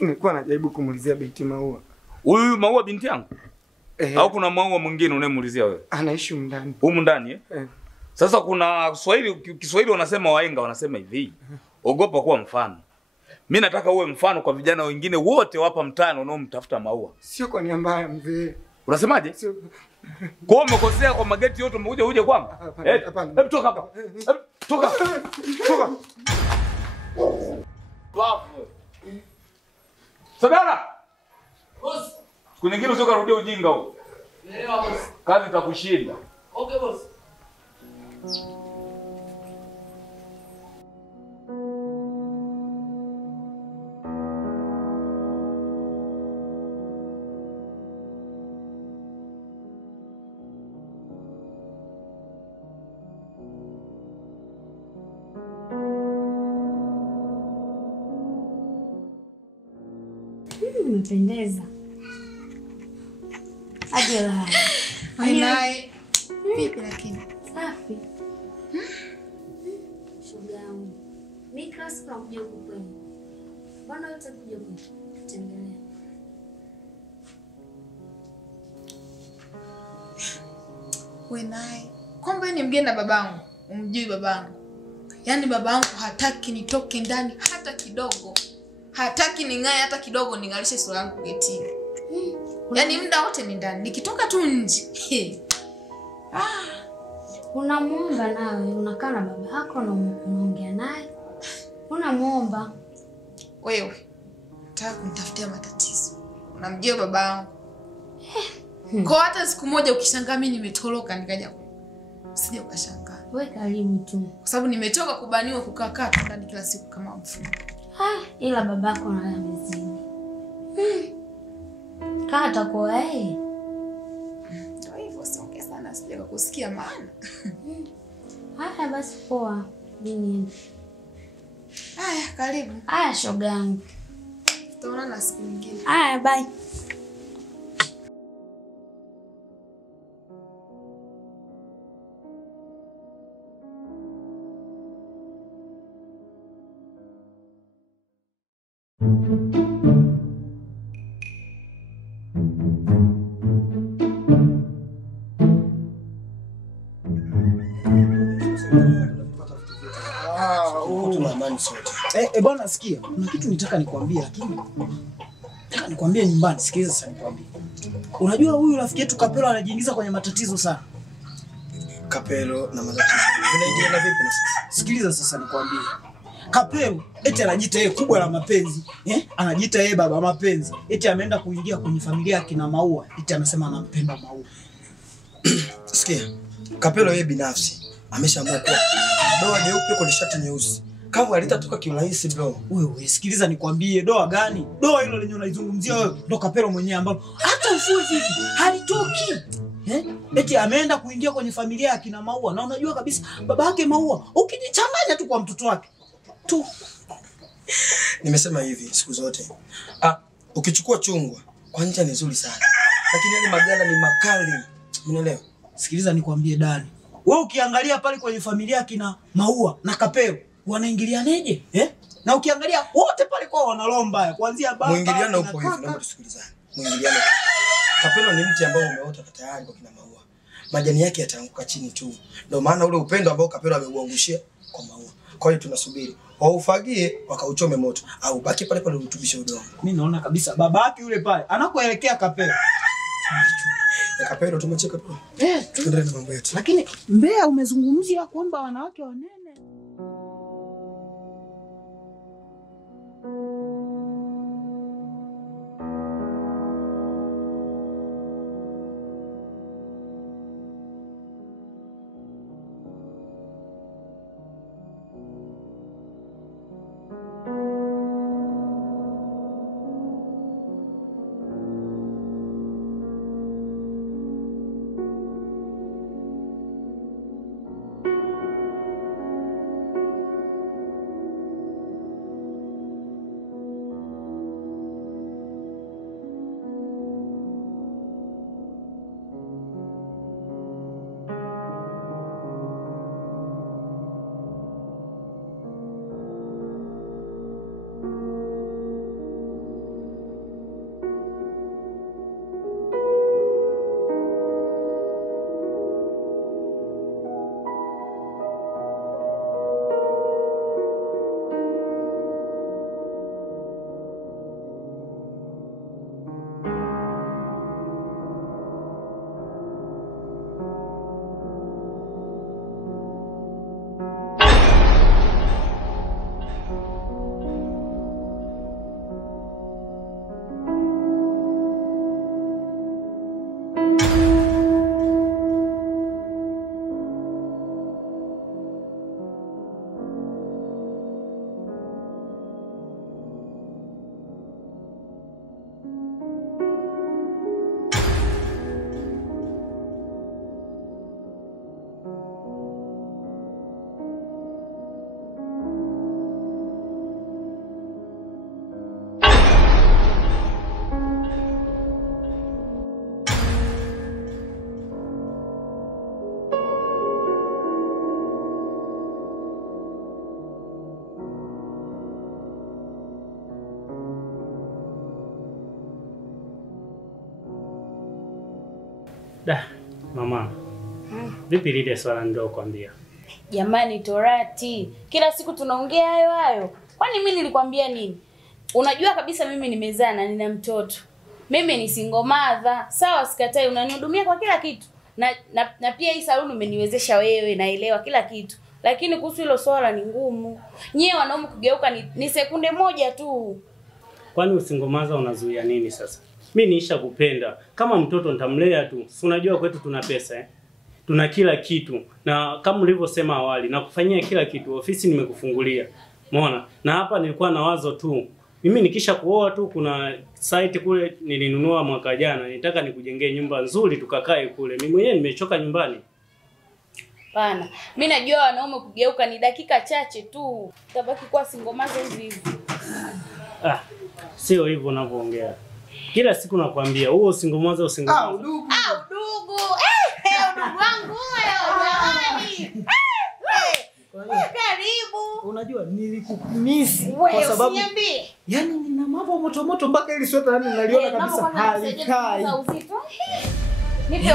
Nilikuwa najaribu kumuulizia binti Maua. Huyu Maua binti yangu? Au kuna Maua mwingine unayemuulizia wewe? Anaishi ndani. Humu ndani Sasa kuna Kiswahili wanasema, wahenga wanasema hivi. Ogopa kuwa mfano. Mimi nataka uwe mfano kwa vijana wengine wote hapa mtaani wanaomtafuta Maua. Sio kwa nia mbaya mzee. Unasemaje? Sio. Kwa umekosea kwa mageti yote umekuja uje kwangu? Hapana. Hebu toka hapa. Toka. Toka. Wafu. Sabana. Boss. Siku nyingine usije kurudia ujinga huo. Elewa boss. Kazi itakushinda. Okay boss. Umependeza. Ajela. Naye. Vipi lakini? Safi. Shugangu. Mimi class kwa kuja huko kwenu. Mbona yote kuja huko? Tutembelea. Wewe naye. Kwamba ni mgeni na babangu. Umjui babangu. Yaani babangu hataki nitoke ndani hata kidogo. Hataki ning'ae hata kidogo ningalishe sura yangu getini. Yaani muda wote ni ndani. Nikitoka tu nje. Unamuomba nawe, unakaa na baba yako na unaongea naye. Unamuomba. Wewe unataka kunitafutia matatizo. Unamjua babangu. Kwa hata siku moja ukishangaa mimi nimetoroka nikaja usije ukashangaa. Wewe karibu tu. Kwa sababu nimetoka kubaniwa kukaa ndani kila siku kama mfumo. Ila babako naye amezidi. Kata kwa yeye. Ndio hivyo siongea sana sije kukusikia maana. Haya basi poa. Nini? Haya karibu. Haya shogangu. Tutaonana siku nyingine. Haya bye. Bwana sikia, kuna kitu nitaka nikwambie lakini nataka nikwambie nyumbani. Sikiliza sasa nikwambie. Unajua huyu rafiki yetu Kapelo anajiingiza kwenye matatizo sana. Kapelo na matatizo. Unaingia vipi na sasa? Sikiliza sasa nikwambie. Kapelo eti anajiita yeye kubwa la mapenzi, anajiita yeye baba mapenzi. Eti ameenda kuingia kwenye familia ya kina Maua, eti anasema anampenda Maua. Sikia. Kapelo yeye binafsi ameshaamua kwa doa jeupe kwa shati nyeusi. Kama alitatoka kiurahisi bro. Wewe sikiliza nikwambie, doa gani? Doa hilo lenye unaizungumzia wewe ndo Kapelo mwenyewe ambalo hata ufue vipi halitoki. Eti ameenda kuingia kwenye familia ya kina Maua na unajua kabisa baba yake Maua ukijichanganya tu kwa mtoto wake tu. Nimesema hivi siku zote. Ukichukua chungwa kwa nje ni nzuri sana. Lakini yale maganda ni makali. Unaelewa? Sikiliza nikwambie Dani. Wewe ukiangalia pale kwenye familia ya kina Maua na Kapelo wanaingilianeje? Na ukiangalia wote pale kwa wanalomba kuanzia baba. Muingiliano upo hivi, naomba tusikilizane. Muingiliano. Kapelo ni mti ambao umeota tayari kwa kina Maua. Majani yake yataanguka chini tu. Ndio maana ule upendo ambao Kapelo ameuangushia kwa Maua. Kwa hiyo tunasubiri waufagie wakauchome moto au baki pale pale urutubishe udongo. Mimi naona kabisa babake yule pale anakoelekea Kapelo. Ya Kapelo tumecheka tu. Tuendelee na mambo yetu. Lakini Mbea umezungumzia kwamba wanawake wanene. Da, mama. Vipi lile swala ndio kuambia? Jamani Torati, kila siku tunaongea hayo hayo. Kwani mimi nilikwambia nini? Unajua kabisa mimi nimezaa na nina mtoto. Mimi ni single mother. Sawa, sikatai, unanihudumia kwa kila kitu. Na pia hii saluni umeniwezesha wewe, naelewa kila kitu. Lakini kuhusu hilo swala ni ngumu. Nyie wanaume kugeuka ni sekunde moja tu. Kwani usingomaza unazuia nini sasa? Mimi niisha kupenda. Kama mtoto nitamlea tu. Si unajua kwetu tuna pesa Tuna kila kitu. Na kama ulivyosema awali, nakufanyia kila kitu. Ofisi nimekufungulia. Umeona? Na hapa nilikuwa na wazo tu. Mimi nikisha kuoa tu kuna site kule nilinunua mwaka jana. Nitaka nikujengee nyumba nzuri tukakae kule. Mimi mwenyewe nimechoka nyumbani. Pana. Mimi najua wanaume kugeuka ni dakika chache tu. Tabaki kwa singomaza hivi hivi. Sio hivyo unavyoongea. Kila siku nakwambia huo singomaza usingomaza. Udugu. Udugu wangu wewe. Karibu. Unajua nilikumisi kwa sababu yani nina mambo moto moto mpaka ili sweta yani naliona kabisa halikai. Nipe